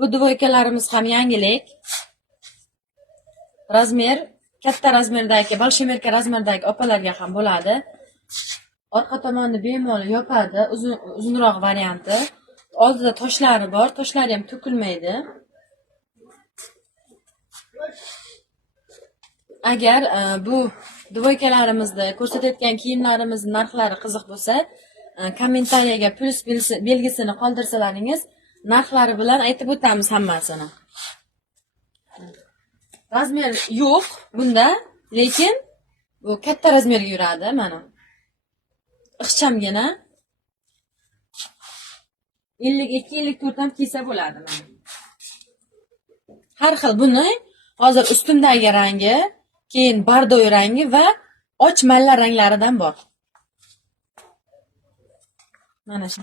Bu dvoykalarimiz ham yangilik. Razmer, katta razmerdagi, bolshemerka razmerdagi opalarga ham bo'ladi. Orqa tomonni bemalol yopadi, uzunroq varianti. Oldida toshlari bor, toshlari ham to'kilmaydi. Agar bu dvoykalarimizda ko'rsatayotgan kiyimlarimizning narxlari qiziq bo'lsa, kommentariyaga plus belgisini qoldirsalaringiz, narxlari bilan aytib o'tamiz hammasini. Razmer yo'q bunda, lekin bu katta razmerga yuradi, mana. Ixchamgina 52-54 ham kiysa bo'ladi mana. Har xil buni hozir ustimdagi rangi, keyin bardoy rangi va och malla ranglaridan bor. Mana shu.